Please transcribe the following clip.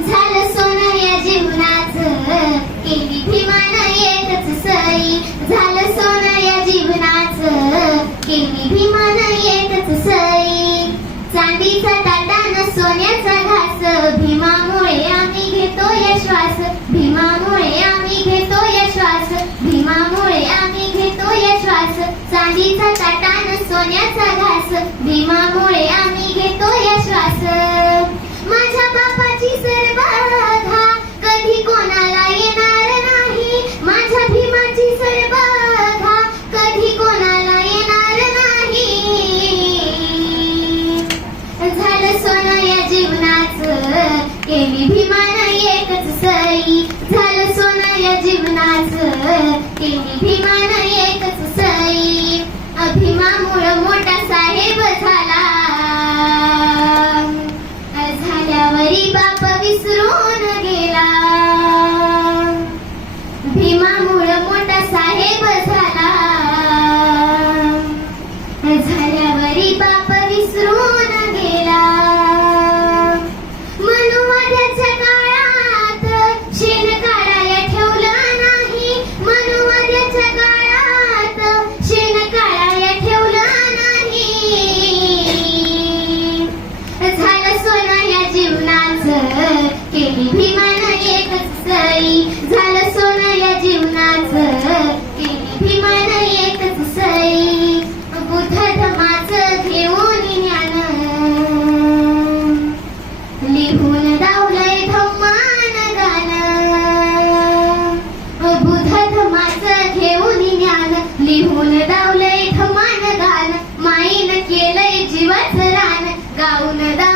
झालं सोनं या जीवनाचं केली भीमानं एकच सई. झालं जीवनाचं केली भीमानं सई चांदीचा ताटानं सोन्याचा घास. भीमामुळे आम्ही घेतो श्वास भीमामुळे आम्ही घेतो श्वास भीमामुळे आम्ही घेतो श्वास चांदीचा ताटानं सोन्याचा घास. भीमा केली भीमान एकच सई. झालं सोनं या जीवनाच. केली भीमान एकच सई. अभिमामुळे मोठा साहेब झाला. झाल्यावरी बाप विसरून गेला. भीमामुळे मोठा साहेब झाला. झाल्यावरी बाप दिवस रान गाऊन दा